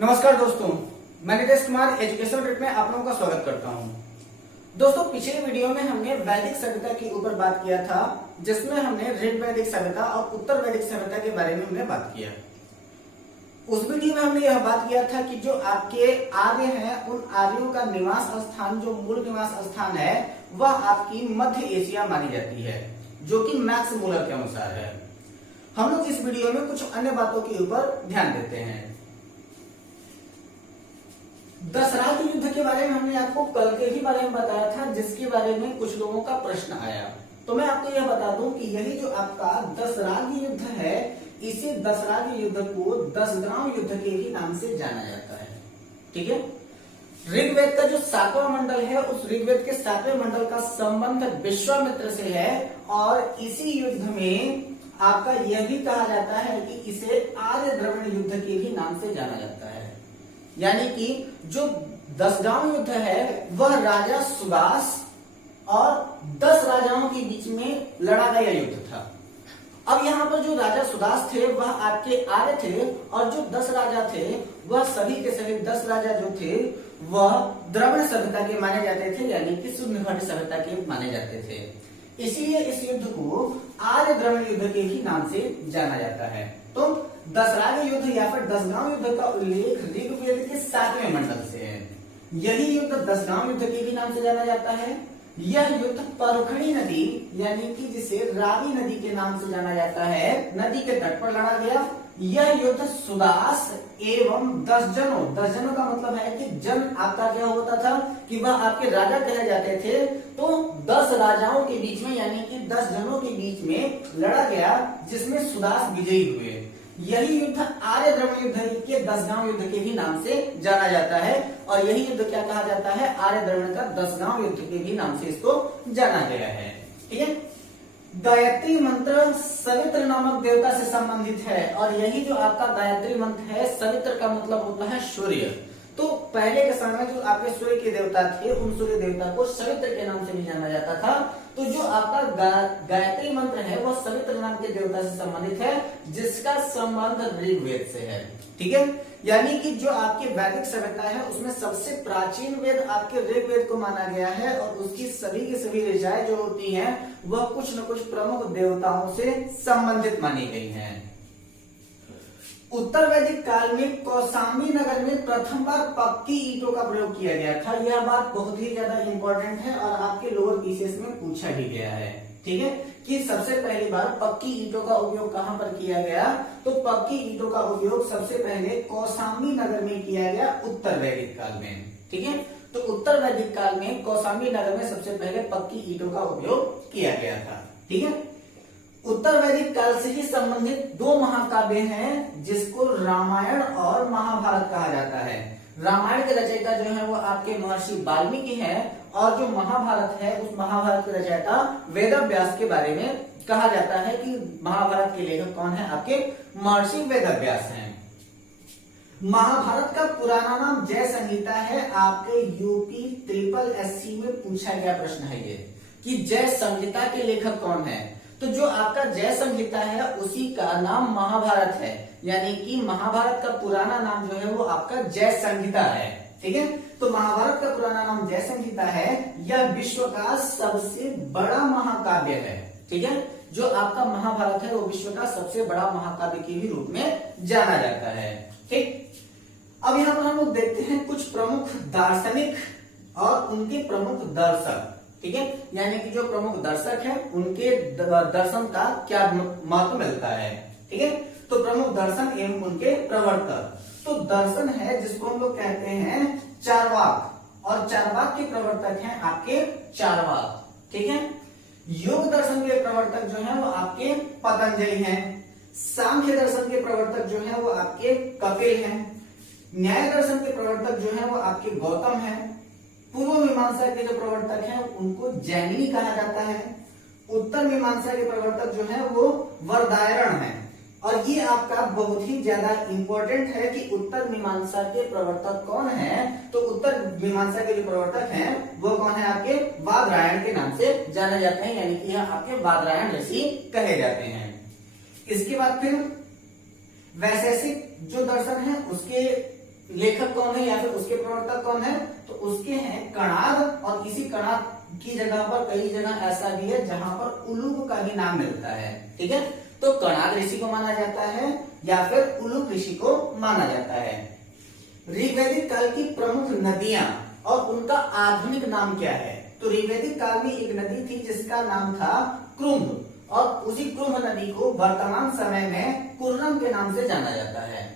नमस्कार दोस्तों, मैं नितेश कुमार एजुकेशन ट्रिप में आप लोगों का स्वागत करता हूं। दोस्तों, पिछले वीडियो में हमने वैदिक सभ्यता के ऊपर बात किया था, जिसमें हमने ऋग वैदिक सभ्यता और उत्तर वैदिक सभ्यता के बारे में हमने बात किया। उस वीडियो में हमने यह बात किया था कि जो आपके आर्य हैं, उन आर्यों का निवास स्थान, जो मूल निवास स्थान है, वह आपकी मध्य एशिया मानी जाती है, जो कि मैक्स मूलर के अनुसार है। हम लोग इस वीडियो में कुछ अन्य बातों के ऊपर ध्यान देते हैं। दशराज युद्ध के बारे में हमने आपको कल के ही बारे में बताया था, जिसके बारे में कुछ लोगों का प्रश्न आया। तो मैं आपको यह बता दूं कि यही जो आपका दशराज युद्ध है, इसे दशराज युद्ध को दशग्राम युद्ध के ही नाम से जाना जाता है। ठीक है। ऋग्वेद का जो 7वां मंडल है, उस ऋग्वेद के 7वें मंडल का संबंध विश्वामित्र से है, और इसी युद्ध में आपका यह भी कहा जाता है कि इसे आर्य द्रविड़ युद्ध के ही नाम से जाना जाता है। यानी कि जो दशग्राम युद्ध है, वह राजा सुदास और 10 राजाओं के बीच में लड़ा गया युद्ध था। अब यहाँ पर जो राजा सुदास थे, वह आपके आर्य थे, और जो 10 राजा थे, वह सभी के सभी 10 राजा जो थे, वह द्रविड़ सभ्यता के माने जाते थे, यानी कि सुंदरभट्ट सभ्यता के माने जाते थे। इसीलिए इस युद्ध को आर्य द्रविड़ युद्ध के ही नाम से जाना जाता है। तो दशराज युद्ध या फिर दशग्राम युद्ध का उल्लेख ऋग्वेद के 7वें मंडल से है। यही युद्ध दशग्राम युद्ध के भी नाम से जाना जाता है। यह युद्ध परखड़ी नदी, यानी कि जिसे रावी नदी के नाम से जाना जाता है, नदी के तट पर लड़ा गया। यह युद्ध सुदास एवं 10 जनों का मतलब है कि जन आपका क्या होता था कि वह आपके राजा कहे जाते थे। तो 10 राजाओं के बीच में, यानी कि 10 जनों के बीच में लड़ा गया, जिसमें सुदास विजयी हुए। यही युद्ध आर्य द्रविड़ युद्ध के दशग्राम युद्ध के ही नाम से जाना जाता है, और यही युद्ध क्या कहा जाता है, आर्य द्रविड़ का दशग्राम युद्ध के भी नाम से इसको जाना गया है। ठीक है। गायत्री मंत्र सवित्र नामक देवता से संबंधित है, और यही जो आपका गायत्री मंत्र है, सवित्र का मतलब होता है सूर्य। तो पहले के समय में जो आपके सूर्य के देवता थे, उन सूर्य देवता को सवित्र के नाम से भी जाना जाता था। तो जो आपका गायत्री मंत्र है, वह सवित्र नाम के देवता से संबंधित है, जिसका संबंध ऋग्वेद से है। ठीक है। यानी कि जो आपकी वैदिक सभ्यता है, उसमें सबसे प्राचीन वेद आपके ऋग्वेद को माना गया है, और उसकी सभी की सभी ऋचाएं जो होती हैं, वह कुछ न कुछ प्रमुख देवताओं से संबंधित मानी गई हैं। उत्तर वैदिक काल में कौशाम्बी नगर में प्रथम बार पक्की ईंटों का प्रयोग किया गया था। यह बात बहुत ही ज्यादा इंपॉर्टेंट है, और आपके लोअर पीसीएस में पूछा भी गया है। ठीक है, कि सबसे पहली बार पक्की ईंटों का उपयोग कहां पर किया गया। तो पक्की ईंटों का उपयोग सबसे पहले कौशाम्बी नगर में किया गया, उत्तर वैदिक काल में। ठीक है। तो उत्तर वैदिक काल में कौशाम्बी नगर में सबसे पहले पक्की ईंटों का उपयोग किया गया था। ठीक है। उत्तर वैदिक काल से ही संबंधित 2 महाकाव्य हैं, जिसको रामायण और महाभारत कहा जाता है। रामायण के रचयिता जो है वो आपके महर्षि वाल्मीकि हैं, और जो महाभारत है, उस महाभारत के रचयिता वेदव्यास के बारे में कहा जाता है कि महाभारत के लेखक कौन है, आपके महर्षि वेदव्यास हैं। महाभारत का पुराना नाम जय संहिता है। आपके यूपी SSC में पूछा गया प्रश्न है ये, कि जय संहिता के लेखक कौन है। तो जो आपका जय संहिता है, उसी का नाम महाभारत है, यानी कि महाभारत का पुराना नाम जो है वो आपका जय संहिता है। ठीक है। तो महाभारत का पुराना नाम जय संहिता है। यह विश्व का सबसे बड़ा महाकाव्य है। ठीक है। जो आपका महाभारत है, वो विश्व का सबसे बड़ा महाकाव्य के भी रूप में जाना जाता है। ठीक। अब यहाँ पर हम लोग देखते हैं कुछ प्रमुख दार्शनिक और उनके प्रमुख दर्शक। ठीक है। यानी कि जो प्रमुख दर्शक हैं, उनके दर्शन का क्या महत्व मिलता है। ठीक है। तो प्रमुख दर्शन एवं उनके प्रवर्तक। तो दर्शन है जिसको हम लोग कहते हैं चार्वाक, और चार्वाक के प्रवर्तक हैं आपके चार्वाक। ठीक है। योग दर्शन के प्रवर्तक जो हैं वो आपके पतंजलि हैं। सांख्य दर्शन के प्रवर्तक जो हैं वो आपके कपिल हैं। न्याय दर्शन के प्रवर्तक जो हैं वो आपके गौतम हैं। पूर्व मीमांसा के जो प्रवर्तक हैं, उनको जैमिनी कहा जाता है। उत्तर मीमांसा के प्रवर्तक जो हैं वो वरदायरण हैं। और ये आपका बहुत ही ज्यादा इंपॉर्टेंट है कि उत्तर मीमांसा के प्रवर्तक कौन हैं। तो उत्तर मीमांसा के जो प्रवर्तक हैं, वो कौन है, आपके वादरायण के नाम से जाने जाते हैं, यानी कि यह आपके वादरायण ऋषि कहे जाते हैं। इसके बाद फिर वैशेषिक जो दर्शन है, उसके लेखक कौन है या फिर उसके प्रवर्तक कौन है, तो उसके हैं कणाद। और इसी कणाद की जगह पर कई जगह ऐसा भी है जहां पर उलूक का भी नाम मिलता है। ठीक है, तो कणाद ऋषि को माना जाता है या फिर उलूक ऋषि को माना जाता है। ऋग्वैदिक काल की प्रमुख नदियां और उनका आधुनिक नाम क्या है, तो ऋग्वैदिक काल में एक नदी थी जिसका नाम था कुरुंभ, और उसी कुरुंभ नदी को वर्तमान समय में कुर्रम के नाम से जाना जाता है।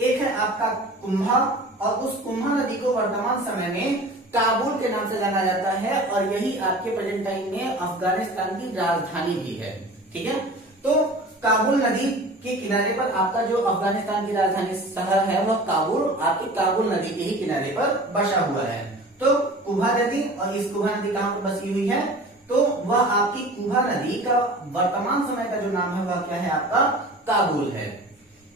एक है आपका कुंभा, और उस कुंभा नदी को वर्तमान समय में काबुल के नाम से जाना जाता है, और यही आपके प्रेजेंट टाइम में अफगानिस्तान की राजधानी भी है। ठीक है, तो काबुल नदी के किनारे पर आपका जो अफगानिस्तान की राजधानी शहर है वह काबुल आपकी काबुल नदी के ही किनारे पर बसा हुआ है। तो कुभा नदी, और इस कुभा नदी कहां पर बसी हुई है, तो वह आपकी कुभा नदी का वर्तमान समय का जो नाम है वह क्या है, आपका काबुल है।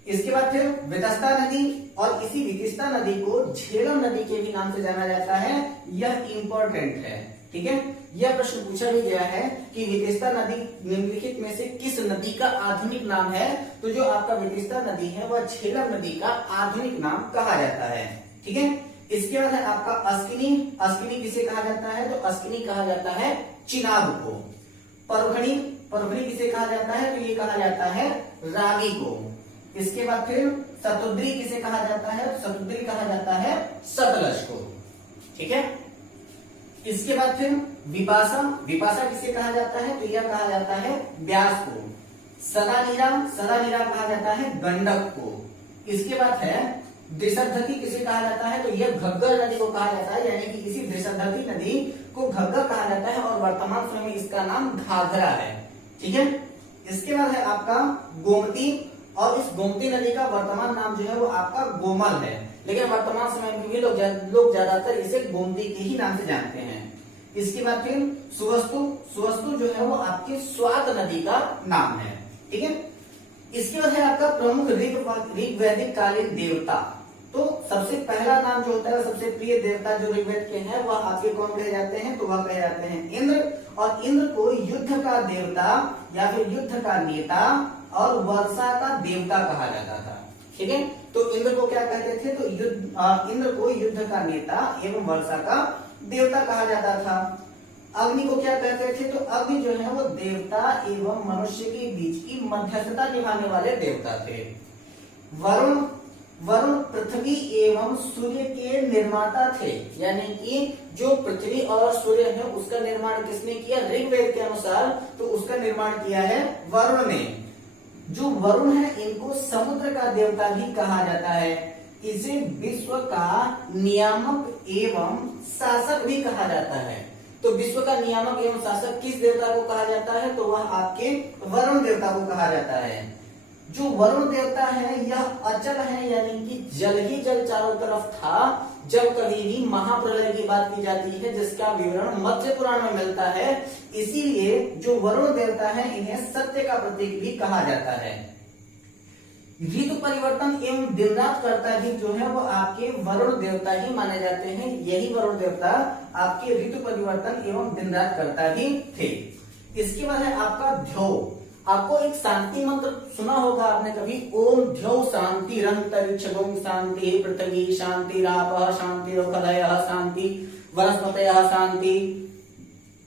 इसके बाद फिर वितस्ता नदी, और इसी वितस्ता नदी को झेलम नदी के भी नाम से जाना जाता है। यह इंपॉर्टेंट है। ठीक है, यह प्रश्न पूछा भी गया है कि वितस्ता नदी निम्नलिखित में से किस नदी का आधुनिक नाम है, तो जो आपका वितस्ता नदी है वह झेलम नदी का आधुनिक नाम कहा जाता है। ठीक है, इसके बाद है आपका अस्किनी। अस्किनी किसे कहा जाता है, तो अस्किनी कहा जाता है चिनाब को। परभणी, परभणी किसे कहा जाता है, तो ये कहा जाता है रागी को। इसके बाद फिर शतुद्री किसे कहा जाता है, शतुद्री कहा जाता है सतलज को। ठीक है, इसके बाद फिर विपाशा, विपाशा किसे कहा जाता है, तो यह कहा जाता है ब्यास को। सदानीरा, सदानीरा कहा जाता है गंडक को। इसके बाद है दृषद्धति किसे कहा जाता है, तो यह घग्गर नदी को कहा जाता है, यानी कि इसी दृषद्धति नदी को घग्गर कहा जाता है, और वर्तमान समय में इसका नाम घाघरा है। ठीक है, इसके बाद है आपका गोमती, और इस गोमती नदी का वर्तमान नाम जो है वो आपका गोमल है, लेकिन वर्तमान समय में भी लोग ज्यादातर इसे गोमती के ही नाम से जानते हैं। इसके बाद फिर सुवस्तु, सुवस्तु जो है वो आपकी स्वात नदी का नाम है। ठीक है, इसके बाद है आपका प्रमुख ऋग्वैदिक कालीन देवता। तो सबसे पहला नाम जो होता है, सबसे प्रिय देवता जो ऋग्वेद के हैं वह आपके कौन कहे जाते हैं, तो वह कहे जाते हैं इंद्र। और इंद्र को युद्ध का देवता या फिर युद्ध का नेता और वर्षा का देवता कहा जाता था। ठीक है, तो इंद्र को क्या कहते थे, तो इंद्र को युद्ध का नेता एवं वर्षा का देवता कहा जाता था। अग्नि को क्या कहते थे, तो अग्नि जो है वो देवता एवं मनुष्य के बीच की मध्यस्थता निभाने वाले देवता थे। वरुण, वरुण पृथ्वी एवं सूर्य के निर्माता थे, यानी कि जो पृथ्वी और सूर्य है उसका निर्माण किसने किया, ऋग्वेद के अनुसार तो उसका निर्माण किया है वरुण ने। जो वरुण है इनको समुद्र का देवता भी कहा जाता है। इसे विश्व का नियामक एवं शासक भी कहा जाता है। तो विश्व का नियामक एवं शासक किस देवता को कहा जाता है, तो वह आपके वरुण देवता को कहा जाता है। जो वरुण देवता है यह अचल है, यानी कि जल ही जल चारों तरफ था जब कभी भी महाप्रलय की बात की जाती है, जिसका विवरण मत्स्य पुराण में मिलता है। इसीलिए जो वरुण देवता है इन्हें सत्य का प्रतीक भी कहा जाता है। ऋतु परिवर्तन एवं दिन रात करता भी जो है वो आपके वरुण देवता ही माने जाते हैं। यही वरुण देवता आपके ऋतु परिवर्तन एवं दिन रात करता भी थे। इसके बाद है आपका ध्यो। आपको एक शांति मंत्र सुना होगा आपने कभी, ओम ध्यो शांति रंतरिक्षगोम शांति पृथ्वी शांति रापः शांति रोखदयः शांति वनस्पतयः शांति।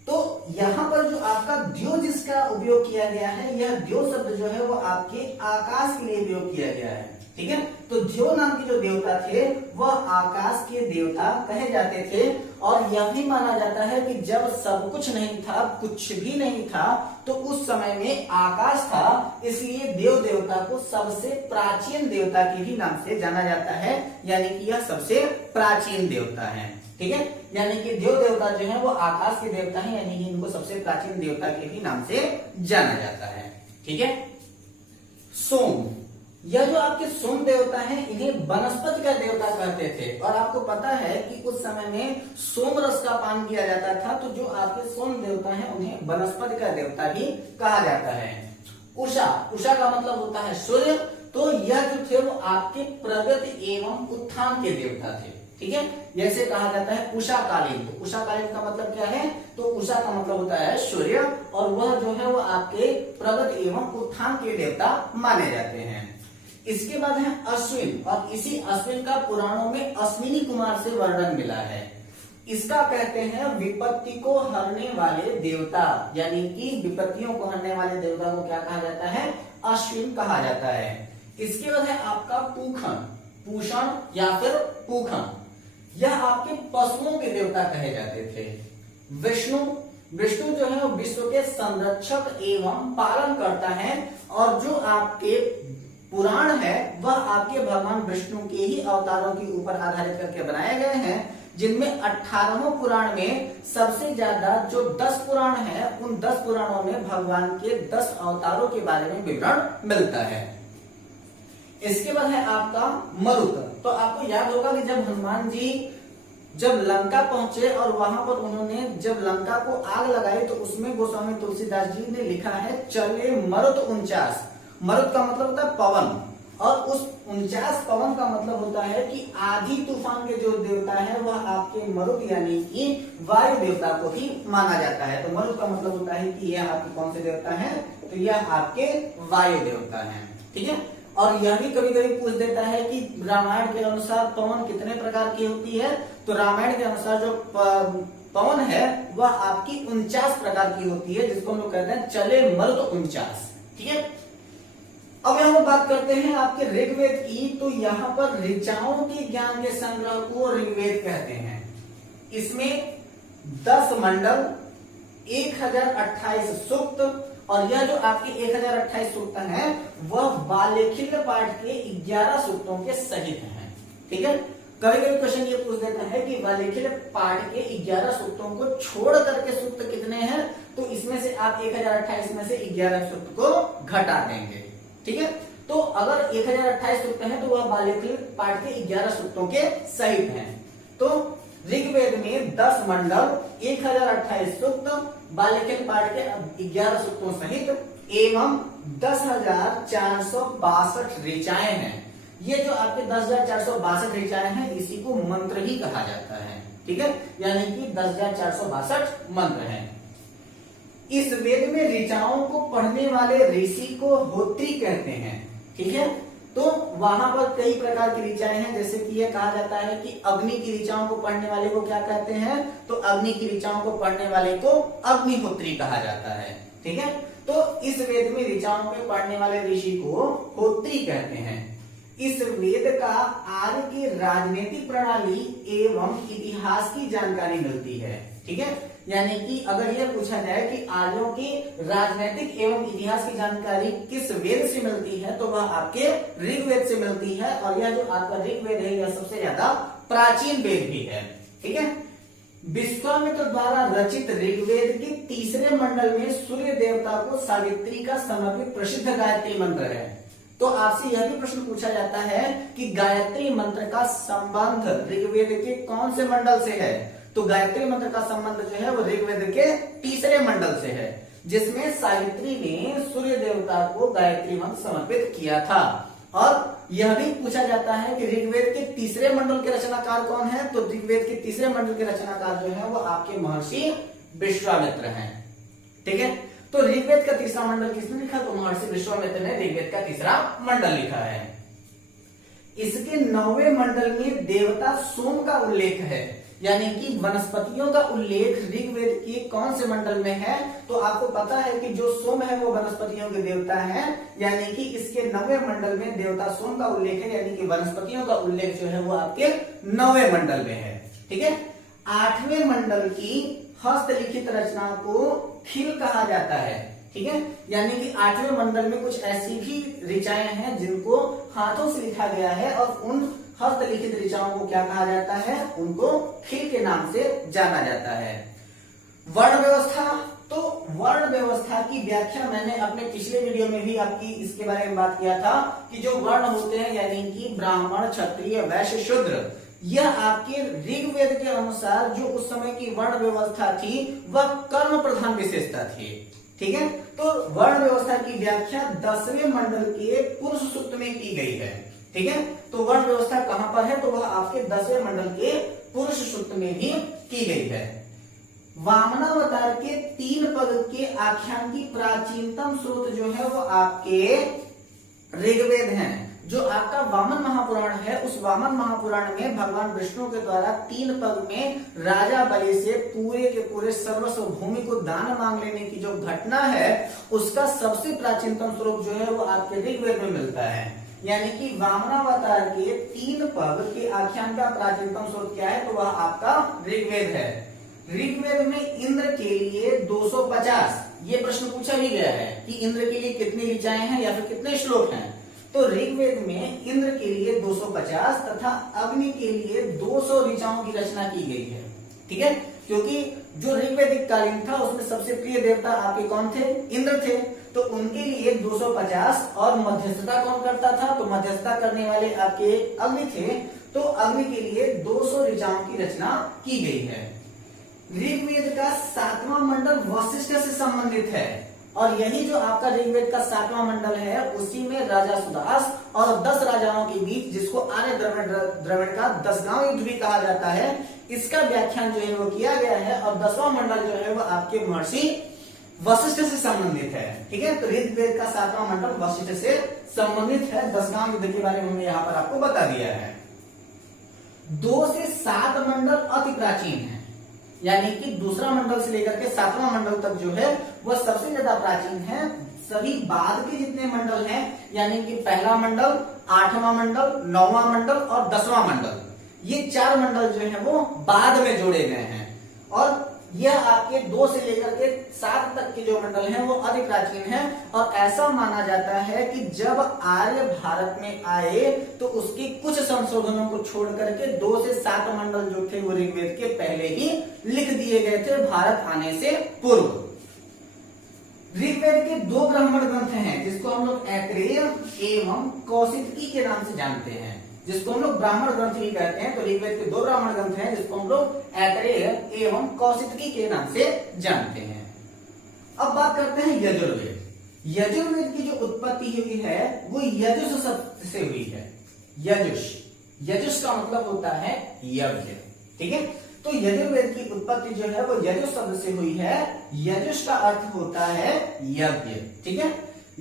तो यहाँ पर जो आपका द्यो जिसका उपयोग किया गया है, यह द्यो शब्द जो है वो आपके आकाश के लिए उपयोग किया गया है। ठीक है, तो द्यो नाम के जो देवता थे वह आकाश के देवता कहे जाते थे। और यह भी माना जाता है कि जब सब कुछ नहीं था, कुछ भी नहीं था, तो उस समय में आकाश था, इसलिए देव देवता को सबसे प्राचीन देवता के भी नाम से जाना जाता है, यानी कि यह सबसे प्राचीन देवता है। ठीक है, यानी कि देव देवता जो है वो आकाश के देवता है, यानी कि इनको सबसे प्राचीन देवता के भी नाम से जाना जाता है। ठीक है, सोम, यह जो आपके सोम देवता है इन्हें वनस्पति का देवता कहते थे। और आपको पता है कि उस समय में सोम रस का पान किया जाता था, तो जो आपके सोम देवता है उन्हें वनस्पति का देवता भी कहा जाता है। उषा, उषा का मतलब होता है सूर्य। तो यह जो थे वो आपके प्रगति एवं उत्थान के देवता थे। ठीक है, जैसे कहा जाता है उषा कालीन। तो उषा कालीन का मतलब क्या है, तो उषा का मतलब होता है सूर्य, और वह जो है वो आपके प्रगति एवं उत्थान के देवता माने जाते हैं। इसके बाद है अश्विन, और इसी अश्विन का पुराणों में अश्विनी कुमार से वर्णन मिला है। इसका कहते हैं विपत्ति को हरने वाले देवता, यानी कि विपत्तियों को हरने वाले देवता को क्या कहा जाता है? अश्विन कहा जाता है। इसके बाद है आपका पूखन, पूषण या फिर पूखन, यह आपके पशुओं के देवता कहे जाते थे। विष्णु, विष्णु जो है वो विश्व के संरक्षक एवं पालन करता है, और जो आपके पुराण है वह आपके भगवान विष्णु के ही अवतारों के ऊपर आधारित करके बनाए गए हैं, जिनमें 18वें पुराण में सबसे ज्यादा जो 10 पुराण है, उन 10 पुराणों में भगवान के 10 अवतारों के बारे में विवरण मिलता है। इसके बाद है आपका मरुत। तो आपको याद होगा कि जब हनुमान जी जब लंका पहुंचे और वहां पर उन्होंने जब लंका को आग लगाई, तो उसमें गोस्वामी तुलसीदास जी ने लिखा है चले मरुत 49। मरुत का मतलब होता है पवन, और उस 49 पवन का मतलब होता है कि आधी तूफान के जो देवता है वह आपके मरुत यानी कि वायु देवता को ही माना जाता है। तो मरुत का मतलब होता है कि यह आपके कौन से देवता है? तो यह आपके वायु देवता है। ठीक है, और यह भी कभी कभी पूछ देता है कि रामायण के अनुसार पवन कितने प्रकार की होती है? तो रामायण के अनुसार जो पवन है वह आपकी 49 प्रकार की होती है, जिसको हम लोग कहते हैं चले मरुत 49। ठीक है, अब हम बात करते हैं आपके ऋग्वेद की। तो यहाँ पर ऋचाओं के ज्ञान के संग्रह को ऋग्वेद कहते हैं। इसमें 10 मंडल, 1028 सूक्त, और यह जो आपके 1028 सूक्त हैं वह बालेखिल्य पाठ के 11 सूक्तों के सहित हैं। ठीक है, कभी कभी क्वेश्चन ये पूछ देता है कि बालेखिल्य पाठ के 11 सूक्तों को छोड़ करके सूक्त कितने हैं? तो इसमें से आप 1028 में से 11 सूक्त को घटा देंगे। ठीक है, तो अगर 1028 सूक्त हैं तो वह बालेखिल्य पाठ के 11 सूक्तों के सहित हैं। तो ऋग्वेद में 10 मंडल, 1028 सूक्त, बालेखिल्य पाठ के 11 सूक्तों सहित एवं 10,462 ऋचाएं हैं। ये जो आपके 10,462 ऋचाएं हैं इसी को मंत्र ही कहा जाता है। ठीक है, यानी कि 10,462 मंत्र हैं। इस वेद में ऋचाओं को पढ़ने वाले ऋषि को होत्री कहते हैं। ठीक है, तो वहां पर कई प्रकार की ऋचाएं हैं, जैसे कि यह कहा जाता है कि अग्नि की ऋचाओं को पढ़ने वाले को क्या कहते हैं? तो अग्नि की ऋचाओं को पढ़ने वाले को अग्निहोत्री कहा जाता है। ठीक है, तो इस वेद में ऋचाओं को पढ़ने वाले ऋषि को होत्री कहते हैं। इस वेद का आर्य की राजनीतिक प्रणाली एवं इतिहास की जानकारी मिलती है। ठीक है, यानी कि अगर यह पूछा जाए कि आर्यों की राजनीतिक एवं इतिहास की जानकारी किस वेद से मिलती है, तो वह आपके ऋग्वेद से मिलती है, और यह जो आपका ऋग्वेद है यह सबसे ज्यादा प्राचीन वेद भी है। ठीक है, विश्वामित्र द्वारा रचित ऋग्वेद के 3रे मंडल में सूर्य देवता को सावित्री का समर्पित प्रसिद्ध गायत्री मंत्र है। तो आपसे यह भी प्रश्न पूछा जाता है कि गायत्री मंत्र का संबंध ऋग्वेद के कौन से मंडल से है? तो गायत्री मंत्र का संबंध जो है वो ऋग्वेद के 3रे मंडल से है, जिसमें सावित्री ने सूर्य देवता को गायत्री मंत्र समर्पित किया था। और यह भी पूछा जाता है कि ऋग्वेद के 3रे मंडल के रचनाकार कौन है? तो ऋग्वेद के 3रे मंडल के रचनाकार जो है वो आपके महर्षि विश्वामित्र हैं। ठीक है, तो ऋग्वेद का 3रा मंडल किसने लिखा? तो महर्षि विश्वामित्र ने ऋग्वेद का 3रा मंडल लिखा है। इसके 9वें मंडल में देवता सोम का उल्लेख है, यानी कि वनस्पतियों का उल्लेख ऋग्वेद के कौन से मंडल में है? तो आपको पता है कि जो सोम है वो वनस्पतियों के देवता है, यानी कि इसके 9वें मंडल में देवता सोम का उल्लेख है, यानी कि वनस्पतियों का उल्लेख जो है वो आपके 9वें मंडल में है। ठीक है, 8वें मंडल की हस्तलिखित रचना को खिल कहा जाता है। ठीक है, यानी कि 8वें मंडल में कुछ ऐसी भी ऋचाएं हैं जिनको हाथों से लिखा गया है, और उन हस्तलिखित ऋचाओं को क्या कहा जाता है? उनको खिल के नाम से जाना जाता है। वर्ण व्यवस्था, तो वर्ण व्यवस्था की व्याख्या मैंने अपने पिछले वीडियो में भी आपकी इसके बारे में बात किया था कि जो वर्ण होते हैं यानी कि ब्राह्मण, क्षत्रिय, वैश्य, शूद्र, यह आपके ऋग्वेद के अनुसार जो उस समय की वर्ण व्यवस्था थी वह कर्म प्रधान विशेषता थी। ठीक है, तो वर्ण व्यवस्था की व्याख्या 10वें मंडल के पुरुष सूक्त में की गई है। ठीक है, तो वर्ण व्यवस्था कहां पर है? तो वह आपके 10वें मंडल के पुरुष सूक्त में भी की गई है। वामनावतार के 3 पद के आख्यान की प्राचीनतम स्रोत जो है वो आपके ऋग्वेद हैं। जो आपका वामन महापुराण है, उस वामन महापुराण में भगवान विष्णु के द्वारा 3 पग में राजा बलि से पूरे के पूरे सर्वस्व भूमि को दान मांग लेने की जो घटना है, उसका सबसे प्राचीनतम स्वरूप जो है वो आपके ऋग्वेद में मिलता है। यानी कि वामनावतार के 3 पग के आख्यान का प्राचीनतम स्वरूप क्या है, तो वह आपका ऋग्वेद है। ऋग्वेद में इंद्र के लिए 250, ये प्रश्न पूछा भी गया है कि इंद्र के लिए कितनी ऋचाएं हैं या फिर कितने श्लोक हैं। तो ऋग्वेद में इंद्र के लिए 250 तथा अग्नि के लिए 200 ऋचाओं की रचना की गई है। ठीक है, क्योंकि जो ऋग्वेदिक कालीन था उसमें सबसे प्रिय देवता आपके कौन थे, इंद्र थे। तो उनके लिए 250 और मध्यस्थता कौन करता था, तो मध्यस्थता करने वाले आपके अग्नि थे। तो अग्नि के लिए 200 ऋचाओं की रचना की गई है। ऋग्वेद का 7वां मंडल वशिष्ठ से संबंधित है और यही जो आपका ऋग्वेद का 7वां मंडल है उसी में राजा सुदास और 10 राजाओं के बीच, जिसको आर्य द्रविड़ का 10 गांव युद्ध भी कहा जाता है, इसका व्याख्यान जो है वो किया गया है। और 10वां मंडल जो है वो आपके महर्षि वशिष्ठ से संबंधित है। ठीक है, तो ऋग्वेद का 7वां मंडल वशिष्ठ से संबंधित है। 10 गांव युद्ध के बारे में हमने यहाँ पर आपको बता दिया है। 2 से 7 मंडल अति प्राचीन है, यानी कि दूसरा मंडल से लेकर के 7वां मंडल तक जो है वह सबसे ज्यादा प्राचीन है। सभी बाद के जितने मंडल हैं, यानी कि पहला मंडल, 8वां मंडल, 9वां मंडल और 10वां मंडल, ये 4 मंडल जो है वो बाद में जोड़े गए हैं। और यह आपके 2 से लेकर के 7 तक के जो मंडल हैं वो अति प्राचीन हैं। और ऐसा माना जाता है कि जब आर्य भारत में आए तो उसके कुछ संशोधनों को छोड़ करके 2 से 7 मंडल जो थे वो ऋग्वेद के पहले ही लिख दिए गए थे भारत आने से पूर्व। ऋग्वेद के 2 ब्राह्मण ग्रंथ हैं जिसको हम लोग ऐत्रेय एवं कौशिकी के नाम से जानते हैं, जिसको हम लोग ब्राह्मण ग्रंथ भी कहते हैं। तो ऋग्वेद के 2 ब्राह्मण ग्रंथ हैं जिसको हम लोग ऐत्रेय एवं कौशिकी के नाम से जानते हैं। अब बात करते हैं यजुर्वेद। यजुर्वेद की जो उत्पत्ति हुई है वो यजुष शब्द से हुई है। यजुष, यजुष का मतलब होता है यज्ञ। ठीक है, तो यजुर्वेद की उत्पत्ति जो है वो यजुष शब्द से हुई है। यजुष का अर्थ होता है यज्ञ। ठीक है,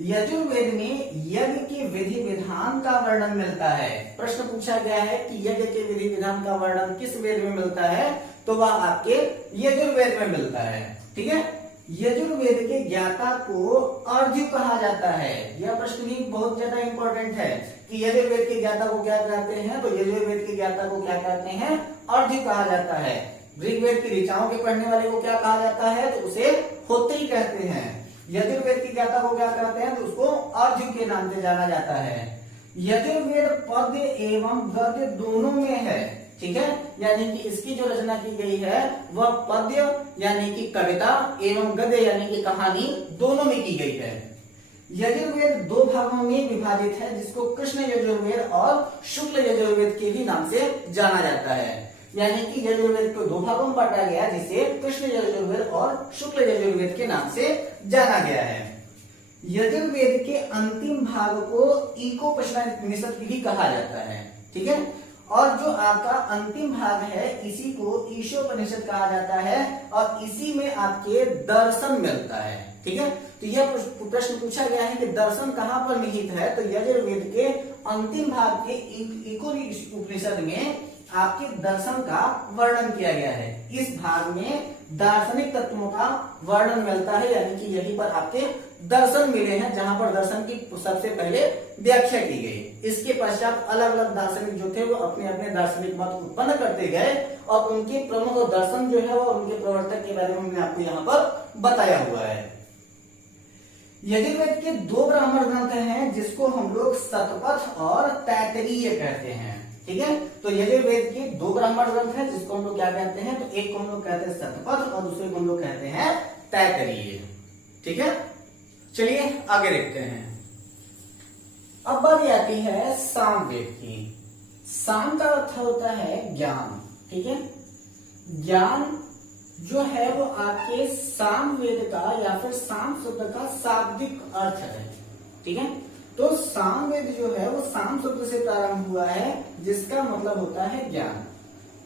यजुर्वेद में यज्ञ के विधि विधान का वर्णन मिलता है। प्रश्न पूछा गया है कि यज्ञ के विधि विधान का वर्णन किस वेद में मिलता है, तो वह आपके यजुर्वेद में मिलता है। ठीक है, यजुर्वेद के ज्ञाता को अर्जुन कहा जाता है। यह प्रश्न भी बहुत ज्यादा इंपॉर्टेंट है कि यजुर्वेद के ज्ञाता को क्या कहते हैं, तो यजुर्वेद के ज्ञाता को क्या कहते हैं, अर्जुन कहा जाता है। ऋग्वेद की ऋचाओं के पढ़ने वाले को क्या कहा जाता है, तो उसे होत्री कहते हैं। यजुर्वेद की ज्ञाता को क्या कहते हैं, तो उसको अर्जुन के नाम से जाना जाता है। यजुर्वेद पद्य एवं गद्य दोनों में है। ठीक है, यानी कि इसकी जो रचना की गई है वह पद्य यानी कि कविता एवं गद्य यानी कि कहानी दोनों में की गई है। यजुर्वेद 2 भागों में विभाजित है जिसको कृष्ण यजुर्वेद और शुक्ल यजुर्वेद के भी नाम से जाना जाता है। यानी कि यजुर्वेद को 2 भागों में बांटा गया जिसे कृष्ण यजुर्वेद और शुक्ल यजुर्वेद के नाम से जाना गया है। यजुर्वेद के अंतिम भाग को ईकोपनिषद भी कहा जाता है। ठीक है, और जो आपका अंतिम भाग है इसी को ईशोपनिषद कहा जाता है और इसी में आपके दर्शन मिलता है। ठीक है, तो यह प्रश्न पूछा गया है कि दर्शन कहाँ पर निहित है, तो यजुर्वेद के अंतिम भाग के ईकोपनिषद में आपके दर्शन का वर्णन किया गया है। इस भाग में दार्शनिक तत्वों का वर्णन मिलता है, यानी कि यहीं पर आपके दर्शन मिले हैं जहां पर दर्शन की सबसे पहले व्याख्या की गई। इसके पश्चात अलग अलग दार्शनिक जो थे वो अपने अपने दार्शनिक मत उत्पन्न करते गए और उनके प्रमुख दर्शन जो है वो उनके प्रवर्तक के बारे में हमने आपको यहाँ पर बताया हुआ है। यजुर्वेद के 2 ब्राह्मण ग्रंथ हैं जिसको हम लोग शतपथ और तैत्तिरीय कहते हैं। ठीक है, तो यजुर्वेद के 2 ब्राह्मण ग्रंथ हैं जिसको हम लोग क्या कहते हैं, तो एक को हम लोग कहते हैं शतपथ और दूसरे को हम लोग कहते हैं तैत्तिरीय। ठीक है, चलिए आगे देखते हैं। अब बात आती है सामवेद की। साम का अर्थ होता है ज्ञान। ठीक है, ज्ञान जो है वो आपके सामवेद का या फिर साम शब्द का शाब्दिक अर्थ है। ठीक है, तो सामवेद जो है वो साम शब्द से प्रारंभ हुआ है जिसका मतलब होता है ज्ञान।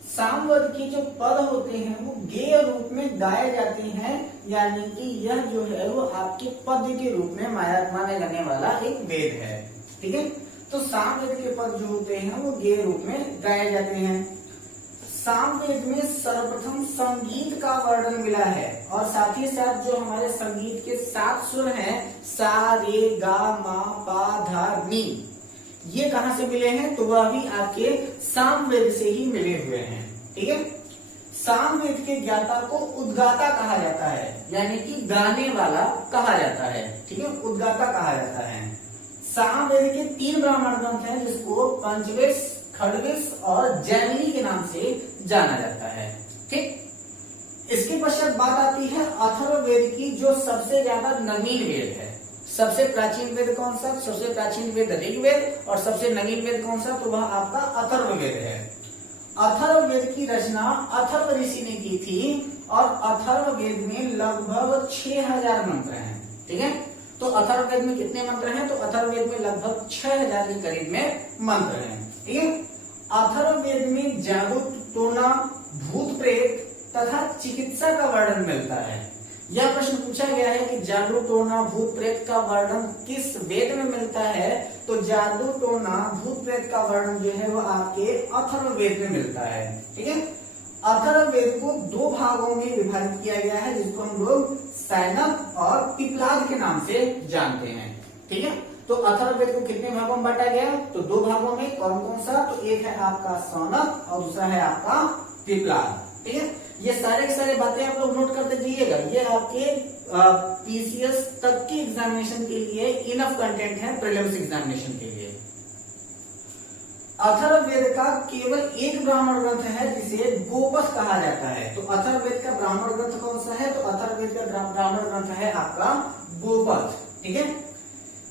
सामवेद के जो पद होते हैं वो गेय रूप में गाए जाते हैं, यानी कि यह जो है वो आपके पद के रूप में माने जाने वाला एक वेद है। ठीक है, तो सामवेद के पद जो होते हैं वो गेय रूप में गाए जाते हैं। सामवेद में सर्वप्रथम संगीत का वर्णन मिला है और साथ ही साथ जो हमारे संगीत के 7 सुर हैं सा रे गा मा पा धा नी, ये कहां से मिले हैं? तो वह भी आपके सामवेद से ही मिले हुए हैं। ठीक है, सामवेद के ज्ञाता को उद्गाता कहा जाता है, यानी कि गाने वाला कहा जाता है। ठीक है, उद्गाता कहा जाता है। सामवेद के 3 ब्राह्मण ग्रंथ हैं जिसको पंचवेश, खड़वेश और जैमिनी के नाम से जाना जाता है। ठीक, इसके पश्चात बात आती है अथर्ववेद की, जो सबसे ज्यादा नवीन वेद है। सबसे प्राचीन वेद कौन सा? सबसे प्राचीन वेद ऋग्वेद और सबसे नवीन वेद कौन सा? तो वह आपका अथर्ववेद है। अथर्ववेद की रचना अथर्व ऋषि ने की थी और अथर्ववेद में लगभग 6000 मंत्र हैं। ठीक है, तो अथर्ववेद में कितने मंत्र हैं? तो अथर्ववेद में लगभग 6000 के करीब में मंत्र हैं। ठीक है, अथर्ववेद में जादू टोना, भूत प्रेत तथा चिकित्सा का वर्णन मिलता है। यह प्रश्न पूछा गया है कि जादू टोना भूत प्रेत का वर्णन किस वेद में मिलता है? तो जादू टोना भूत प्रेत का वर्णन जो है वो आपके अथर्ववेद में मिलता है। ठीक है, अथर्ववेद को 2 भागों में विभाजित किया गया है जिसको हम लोग सैनक और पिपलाद के नाम से जानते हैं। ठीक है, तो अथर्ववेद को कितने भागों में बांटा गया? तो 2 भागों में। कौन कौन सा? तो एक है आपका सौनक और दूसरा है आपका पिपलाद। ठीक है, ये सारे के सारे बातें आप लोग नोट करते जाइएगा। ये आपके पीसीएस तक के एग्जामिनेशन के लिए इनफ कंटेंट है, प्रीलिम्स एग्जामिनेशन के लिए। अथर्ववेद का केवल एक ब्राह्मण ग्रंथ है जिसे गोपथ कहा जाता है। तो अथर्ववेद का ब्राह्मण ग्रंथ कौन सा है? तो अथर्ववेद का ब्राह्मण ग्रंथ है आपका गोपथ। ठीक है,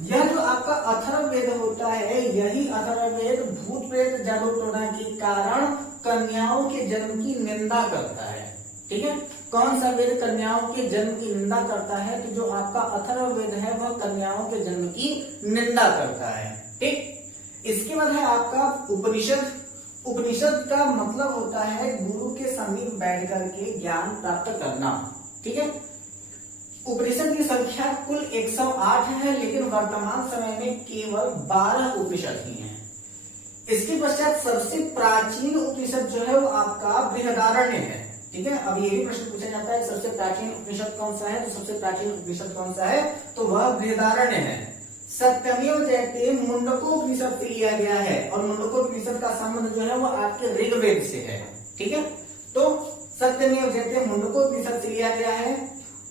यह जो आपका अथर्ववेद होता है, यही अथर्ववेद भूत प्रेत जादू टोना के कारण कन्याओं के जन्म की निंदा करता है। ठीक है, कौन सा वेद कन्याओं के जन्म की निंदा करता है? तो जो आपका अथर्ववेद है वह कन्याओं के जन्म की निंदा करता है। ठीक, इसके बाद है आपका उपनिषद। उपनिषद का मतलब होता है गुरु के समीप बैठ करके ज्ञान प्राप्त करना। ठीक है, उपनिषद की संख्या कुल 108 है, लेकिन वर्तमान समय में केवल 12 उपनिषद ही हैं। इसके पश्चात सबसे प्राचीन उपनिषद जो है वो आपका बृहदारण्य है। ठीक है, अब ये भी प्रश्न पूछा जाता है सबसे प्राचीन उपनिषद कौन सा है? तो सबसे प्राचीन उपनिषद कौन सा है? तो वह बृहदारण्य है। सत्यमेव जयते मुंडकोपनिषद से लिया गया है और मुंडकोपनिषद का संबंध जो है वो आपके ऋग्वेद से है। ठीक है, तो सत्यमेव जयते मुंडकोपनिषद से लिया गया है।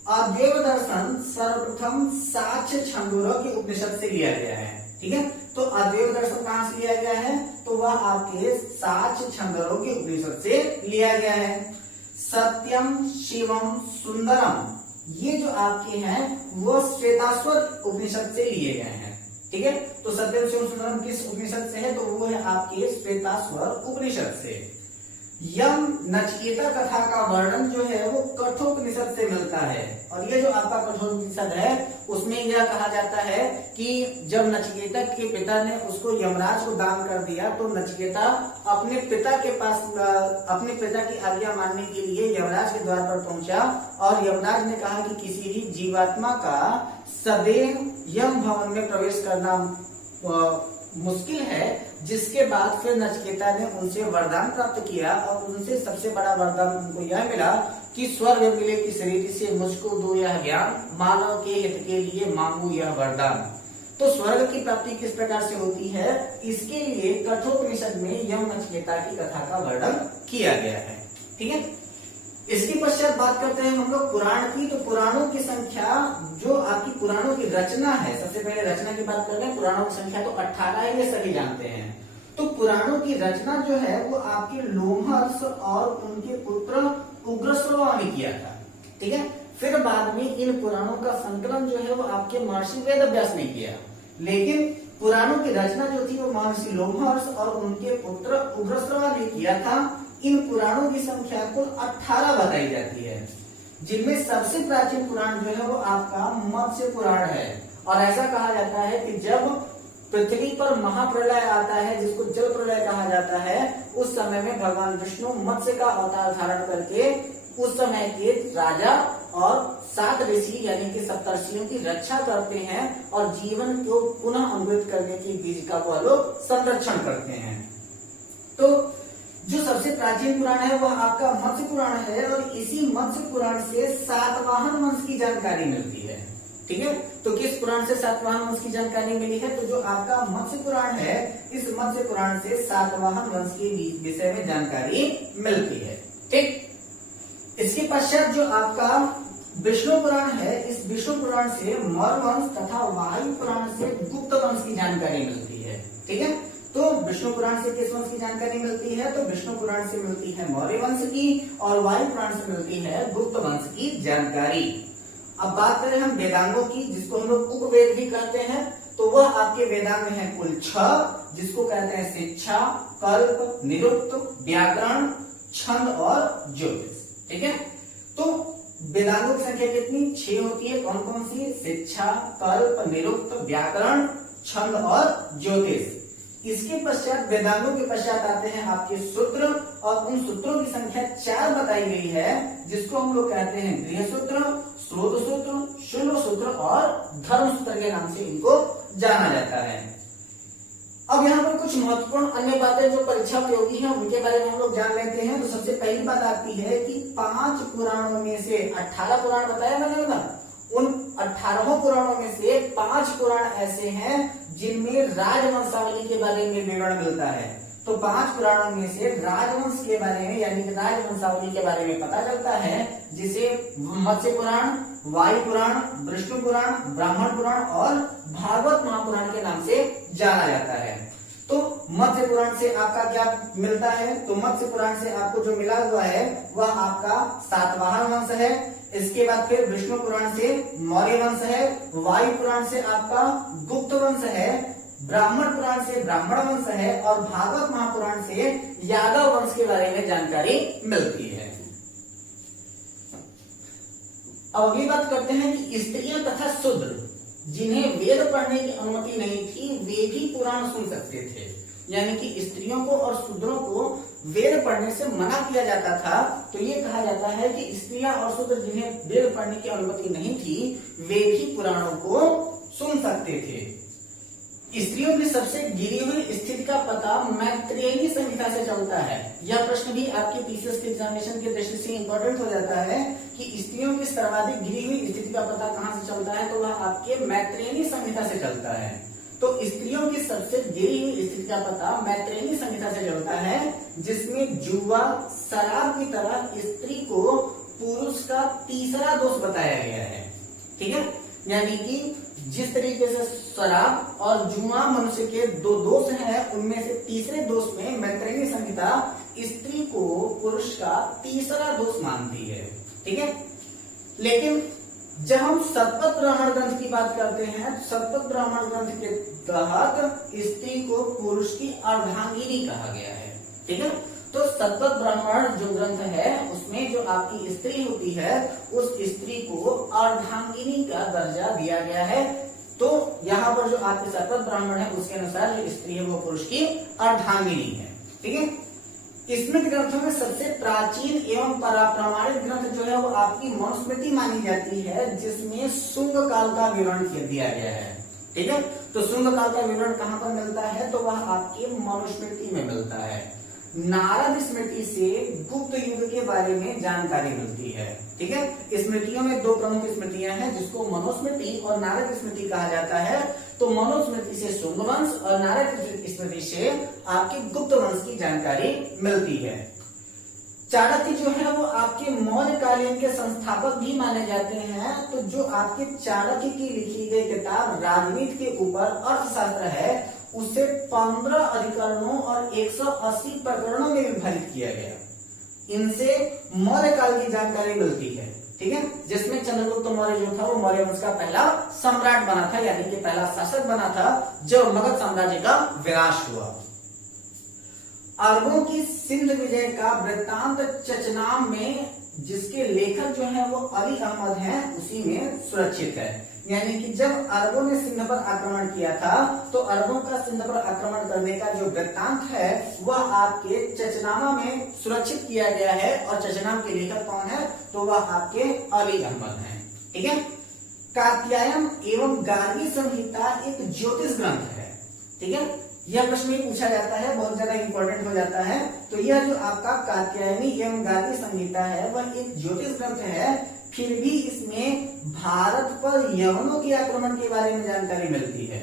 अद्वैत दर्शन सर्वप्रथम साक्ष्य छंदोरह के उपनिषद से लिया गया है। ठीक है, तो अद्वैत दर्शन कहां से लिया गया है? तो वह आपके साक्ष्य छंदोरह के उपनिषद से लिया गया है। सत्यम शिवम सुंदरम, ये जो आपके हैं वो श्वेताश्वर उपनिषद से लिए गए हैं। ठीक है, तो सत्यम शिवम सुंदरम किस उपनिषद से है? तो वो है आपके श्वेताश्वर उपनिषद से। यम नचिकेता कथा का वर्णन जो है वो कठोपनिषद से मिलता है और ये जो आपका कठोपनिषद है उसमें यह कहा जाता है कि जब नचिकेता के पिता ने उसको यमराज को दान कर दिया तो नचिकेता अपने पिता के पास अपने पिता की आज्ञा मानने के लिए यमराज के द्वार पर पहुंचा और यमराज ने कहा कि किसी भी जीवात्मा का सदैव यम भवन में प्रवेश करना मुश्किल है। जिसके बाद फिर नचिकेता ने उनसे वरदान प्राप्त किया और उनसे सबसे बड़ा वरदान उनको यह मिला कि स्वर्ग मिले की शरीर से मुझको दो यह ज्ञान, मानव के हित के लिए मांगू यह वरदान। तो स्वर्ग की प्राप्ति किस प्रकार से होती है, इसके लिए कठोपनिषद में यम नचिकेता की कथा का वर्णन किया गया है। ठीक है, इसके पश्चात बात करते हैं हम लोग पुराण की। तो पुराणों की संख्या जो आपकी पुराणों की रचना है, सबसे पहले रचना की बात करते हैं। पुराणों की संख्या तो 18 है, ये सभी जानते हैं। तो पुराणों की रचना जो है वो आपके लोमहर्ष और उनके पुत्र उग्रश्रवा ने किया था। ठीक है, फिर बाद में इन पुराणों का संकलन जो है वो आपके महर्षि वेदव्यास ने किया, लेकिन पुराणों की रचना जो थी वो महर्षि लोमहर्ष और उनके पुत्र उग्रश्रवा ने किया था। इन पुराणों की संख्या कुल 18 बताई जाती है, जिनमें सबसे प्राचीन पुराण जो है वो आपका मत्स्य पुराण है। और ऐसा कहा जाता है कि जब पृथ्वी पर महाप्रलय आता है, जिसको जल प्रलय कहा जाता है, उस समय में भगवान विष्णु मत्स्य का अवतार धारण करके उस समय के राजा और 7 ऋषि यानी कि सप्तर्षियों की रक्षा करते हैं और जीवन को पुनः अमृत करने की बीज का वो लोग संरक्षण करते हैं। तो जो सबसे प्राचीन पुराण है वह आपका मत्स्य पुराण है और इसी मत्स्य पुराण से सातवाहन वंश की जानकारी मिलती है। ठीक है, तो किस पुराण से सातवाहन वंश की जानकारी मिली है? तो जो आपका मत्स्य पुराण है, इस मत्स्य पुराण से सातवाहन वंश के विषय में जानकारी मिलती है। ठीक, इसके पश्चात जो आपका विष्णु पुराण है, इस विष्णु पुराण से मौर्य वंश तथा वायु पुराण से गुप्त वंश की जानकारी मिलती है। ठीक है, तो विष्णु पुराण से किस वंश की जानकारी मिलती है? तो विष्णु पुराण से मिलती है मौर्य वंश की और वायु पुराण से मिलती है गुप्त वंश की जानकारी। अब बात करें हम वेदांगों की, जिसको हम लोग उपवेद भी कहते हैं, तो वह आपके वेदांग में है कुल 6, जिसको कहते हैं शिक्षा, कल्प, निरुक्त, व्याकरण, छंद और ज्योतिष। ठीक है, तो वेदांगों की संख्या कितनी? 6 होती है। कौन कौन सी? शिक्षा, कल्प, निरुक्त, व्याकरण, छंद और ज्योतिष। इसके पश्चात वेदांगों के पश्चात आते हैं आपके सूत्र और उन सूत्रों की संख्या 4 बताई गई है, जिसको हम लोग कहते हैं गृह सूत्र, स्रोत सूत्र, शुल्ब सूत्र और धर्म सूत्र के नाम से इनको जाना जाता है। अब यहाँ पर कुछ महत्वपूर्ण अन्य बातें जो परीक्षा उपयोगी हैं उनके बारे में हम लोग जान लेते हैं। तो सबसे पहली बात आती है कि 5 पुराणों में से 18 पुराण बताया मैंने ना, उन 18 पुराणों में से 5 पुराण ऐसे हैं जिनमें राजवंशावली के बारे में विवरण मिलता है। तो 5 पुराणों में से राजवंश के बारे में यानी कि राजवंशावली के बारे में पता चलता है, जिसे मत्स्य पुराण, वायु पुराण, विष्णु पुराण, ब्राह्मण पुराण और भागवत महापुराण के नाम से जाना जाता है। तो मत्स्य पुराण से आपका क्या मिलता है? तो मत्स्य पुराण से आपको जो मिला हुआ है वह आपका सातवाहन वंश है। इसके बाद फिर विष्णु पुराण से मौर्य वंश है, वायु पुराण से आपका गुप्त वंश है, ब्राह्मण पुराण से ब्राह्मण वंश है और भागवत महापुराण से यादव वंश के बारे में जानकारी मिलती है। अब अगली बात करते हैं कि स्त्रियां तथा शूद्र जिन्हें वेद पढ़ने की अनुमति नहीं थी वे भी पुराण सुन सकते थे। यानी कि स्त्रियों को और शूद्रों को वेद पढ़ने से मना किया जाता था। तो ये कहा जाता है कि स्त्रियां और शूद्र जिन्हें वेद पढ़ने की अनुमति नहीं थी वे भी पुराणों को सुन सकते थे। स्त्रियों की सबसे गिरी हुई स्थिति का पता मैत्रेयी संहिता से चलता है। यह प्रश्न भी आपके पीसीएस के एग्जामिनेशन की दृष्टि से इंपॉर्टेंट हो जाता है कि स्त्रियों की सर्वाधिक गिरी हुई स्थिति का पता कहाँ से चलता है? तो वह आपके मैत्रेयी संहिता से चलता है। तो स्त्रियों की सबसे गिरी हुई स्थिति का पता मैत्रेयी संहिता से चलता है, जिसमें जुआ, शराब की तरह स्त्री को पुरुष का तीसरा दोष बताया गया है। ठीक है, यानी कि जिस तरीके से शराब और जुआ मनुष्य के 2 दोष हैं, उनमें से तीसरे दोष में मैत्रेयी संहिता स्त्री को पुरुष का तीसरा दोष मानती है। ठीक है, लेकिन जब हम शतपथ ब्राह्मण ग्रंथ की बात करते हैं, शतपथ ब्राह्मण ग्रंथ के तहत स्त्री को पुरुष की अर्धांगिनी कहा गया है। ठीक है, तो शतपथ ब्राह्मण जो ग्रंथ है उसमें जो आपकी स्त्री होती है उस स्त्री को अर्धांगिनी का दर्जा दिया गया है। तो यहाँ पर जो आपके शतपथ ब्राह्मण है उसके अनुसार जो स्त्री है वो पुरुष की अर्धांगिनी है। ठीक है, स्मृति ग्रंथों में सबसे प्राचीन एवं प्रमाणित ग्रंथ जो है वो आपकी मनुस्मृति मानी जाती है, जिसमें शुंग काल का विवरण दिया गया है। ठीक है, तो शुंग काल का विवरण कहाँ पर मिलता है? तो वह आपके मनुस्मृति में मिलता है। नारद स्मृति से गुप्त युग के बारे में जानकारी मिलती है। ठीक है, स्मृतियों में 2 प्रमुख स्मृतियां हैं, जिसको मनुस्मृति और नारद स्मृति कहा जाता है। तो मनुस्मृति से शुंग वंश और नारद स्मृति से आपके गुप्त वंश की जानकारी मिलती है। चाणक्य जो है वो आपके मौर्य कालीन के संस्थापक भी माने जाते हैं। तो जो आपके चाणक्य की लिखी गई किताब राजनीति के ऊपर अर्थशास्त्र है, उसे 15 अधिकरणों और 180 प्रकरणों में विभाजित किया गया। इनसे मौर्य काल की जानकारी मिलती है। ठीक है, जिसमें चंद्रगुप्त मौर्य जो था वो मौर्य वंश का पहला सम्राट बना था, यानी कि पहला शासक बना था जब मगध साम्राज्य का विनाश हुआ। अरबों की सिंध विजय का वृत्तांत चचनाम में जिसके लेखक जो है वो अली अहमद हैं उसी में सुरक्षित है। यानी कि जब अरबों ने सिंध पर आक्रमण किया था तो अरबों का सिंध पर आक्रमण करने का जो वृत्तांत है वह आपके चचनामा में सुरक्षित किया गया है और चचनाम के लेखक कौन है तो वह आपके अली अहमद हैं। ठीक है। कात्यायन एवं गार्गी संहिता एक ज्योतिष ग्रंथ है। ठीक है। यह प्रश्न ही पूछा जाता है, बहुत ज्यादा इंपॉर्टेंट हो जाता है। तो यह जो आपका कात्यायनी एवं गार्गी संहिता है वह एक ज्योतिष ग्रंथ है, फिर भी इसमें भारत पर यवनों के आक्रमण के बारे में जानकारी मिलती है।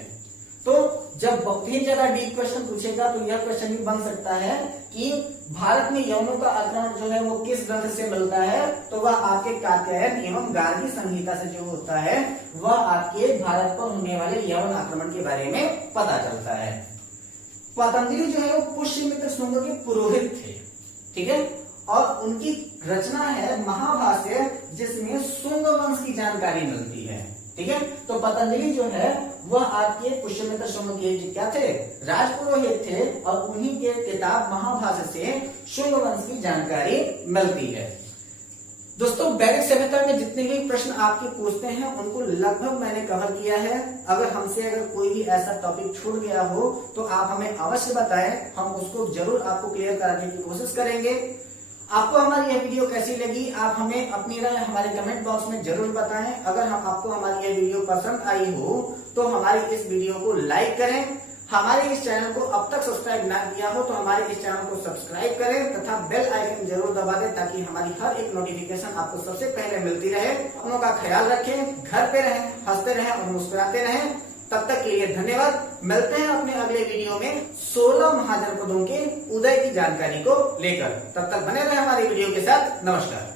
तो जब बहुत ही ज्यादा डीप क्वेश्चन पूछेगा तो यह क्वेश्चन भी बन सकता है कि भारत में यवनों का आक्रमण जो है वो किस ग्रंथ से मिलता है, तो वह आपके कात्यायन एवं गार्गी संहिता से जो होता है वह आपके भारत पर होने वाले यवन आक्रमण के बारे में पता चलता है। पतंजलि जो है वो पुष्यमित्र शुंग के पुरोहित थे। ठीक है। और उनकी रचना है महाभाष्य जिसमें शुंग वंश की जानकारी मिलती है। ठीक है। तो पतंजलि जो है वह आपके पुष्यमित्र शुंग के क्या थे, राजपुरोहित थे और उन्हीं के किताब महाभाष्य से शुंग वंश की जानकारी मिलती है। दोस्तों वैदिक सभ्यता में जितने भी प्रश्न आपके पूछते हैं उनको लगभग मैंने कवर किया है। हमसे अगर कोई भी ऐसा टॉपिक छूट गया हो तो आप हमें अवश्य बताएं, हम उसको जरूर आपको क्लियर कराने की कोशिश करेंगे। आपको हमारी यह वीडियो कैसी लगी आप हमें अपनी राय हमारे कमेंट बॉक्स में जरूर बताएं। अगर आपको हमारी यह वीडियो पसंद आई हो तो हमारी इस वीडियो को लाइक करें। हमारे इस चैनल को अब तक सब्सक्राइब ना किया हो तो हमारे इस चैनल को सब्सक्राइब करें तथा बेल आइकन जरूर दबा दें ताकि हमारी हर एक नोटिफिकेशन आपको सबसे पहले मिलती रहे। अपनों का ख्याल रखें, घर पे रहें, हंसते रहें और मुस्कुराते रहें। तब तक के लिए धन्यवाद। मिलते हैं अपने अगले वीडियो में 16 महाजनपदों के उदय की जानकारी को लेकर। तब तक बने रहे हमारी वीडियो के साथ। नमस्कार।